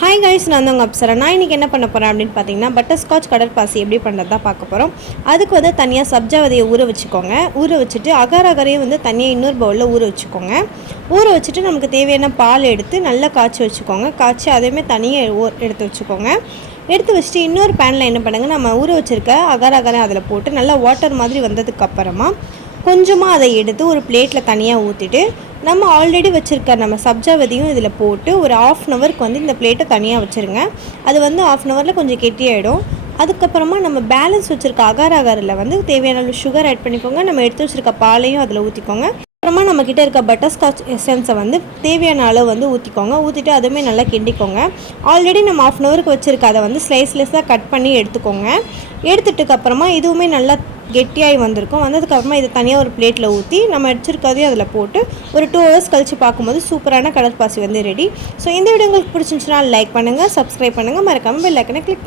Hi guys, நான் தான் உங்கள் அப்சரா. நான் இன்றைக்கி என்ன பண்ண போகிறேன் அப்படின்னு பார்த்தீங்கன்னா, பட்டர்ஸ்காட்ச் கடற்பாசி எப்படி பண்ணுறது தான் பார்க்க போகிறோம். அதுக்கு வந்து தனியாக சப்ஜா விதையை ஊற வச்சுக்கோங்க. ஊற வச்சுட்டு அகர் அகரையும் வந்து தனியாக இன்னொரு பவுலில் ஊற வச்சுக்கோங்க. ஊற வச்சுட்டு நமக்கு தேவையான பால் எடுத்து நல்லா காய்ச்சி வச்சுக்கோங்க. காய்ச்சி அதையுமே தனியாக எடுத்து வச்சுக்கோங்க. எடுத்து வச்சுட்டு இன்னொரு பேனில் என்ன பண்ணுங்கள், நம்ம ஊற வச்சுருக்க அகர் அகரை அதில் போட்டு நல்லா வாட்டர் மாதிரி வந்ததுக்கப்புறமா கொஞ்சமாக அதை எடுத்து ஒரு பிளேட்டில் தனியாக ஊற்றிட்டு நம்ம ஆல்ரெடி வச்சுருக்க நம்ம சப்ஜா விதையும் இதில் போட்டு ஒரு 1/2 ஹவருக்கு வந்து இந்த பிளேட்டை தனியாக வச்சுருங்க. அது வந்து 1/2 ஹவரில் கொஞ்சம் கெட்டியாயிடும். அதுக்கப்புறமா நம்ம பேலன்ஸ் வச்சுருக்க அகர் அகரில் வந்து தேவையான அளவு சுகர் ஆட் பண்ணிக்கோங்க. நம்ம எடுத்து வச்சுருக்க பாலையும் அதில் ஊற்றிக்கோங்க. அப்புறமா நம்மக்கிட்ட இருக்க பட்டர்ஸ்காட்ச் எசன்ஸை வந்து தேவையான அளவு வந்து ஊற்றிக்கோங்க. ஊற்றிட்டு அதுவுமே நல்லா கிண்டிக்கோங்க. ஆல்ரெடி நம்ம 1/2 ஹவருக்கு வச்சுருக்க அதை வந்து ஸ்லைஸ்லெஸ்ஸாக கட் பண்ணி எடுத்துக்கோங்க. எடுத்துட்டுக்கப்புறமா இதுவுமே நல்லா கெட்டியாகி வந்திருக்கும். வந்ததுக்கப்புறமா இதை தனியாக ஒரு பிளேட்டில் ஊற்றி நம்ம அடிச்சிருக்கதையும் அதில் போட்டு ஒரு 2 ஹவர்ஸ் கழித்து பார்க்கும்போது சூப்பரான கடற்பாசி வந்து ரெடி. ஸோ இந்த வீடியோ உங்களுக்கு பிடிச்சிருந்துச்சுன்னா லைக் பண்ணுங்கள், சப்ஸ்கிரைப் பண்ணுங்கள், மறக்காமல் பெல் ஐக்கனை கிளிக் பண்ணுங்கள்.